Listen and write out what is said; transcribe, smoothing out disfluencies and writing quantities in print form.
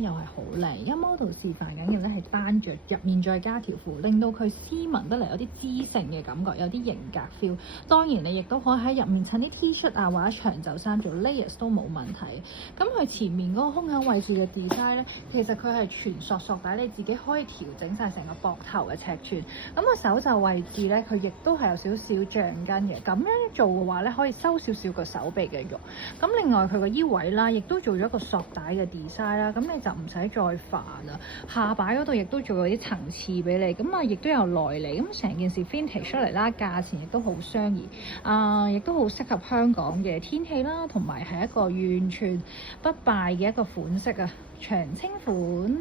咧又係好靚。而家 model 示範緊嘅咧係單着，入面再加條褲，令到佢斯文得嚟，有啲知性嘅感覺，有啲型格 feel。當然你亦都可以喺入面襯啲 T 恤啊或者長袖衫做 layers 都冇問題。咁佢前面嗰個胸口位置嘅 design 咧，其實佢係全索帶，你自己可以調整晒成個膊頭嘅尺寸。咁個手袖位置咧，佢亦都係有少少橡筋嘅。咁樣做嘅話咧，可以收少少個手臂嘅肉。咁另外佢個腰位啦，亦都做咗一個索帶嘅 design 啦。咁你就唔使再煩啦。下擺嗰度亦都做咗啲層次俾你。咁啊，亦都有內裡。咁成件事 vintage 出嚟啦，價錢亦都好相宜。亦都好適合香港嘅天氣啦，同埋係一個完全不敗嘅一個款式啊，長青款。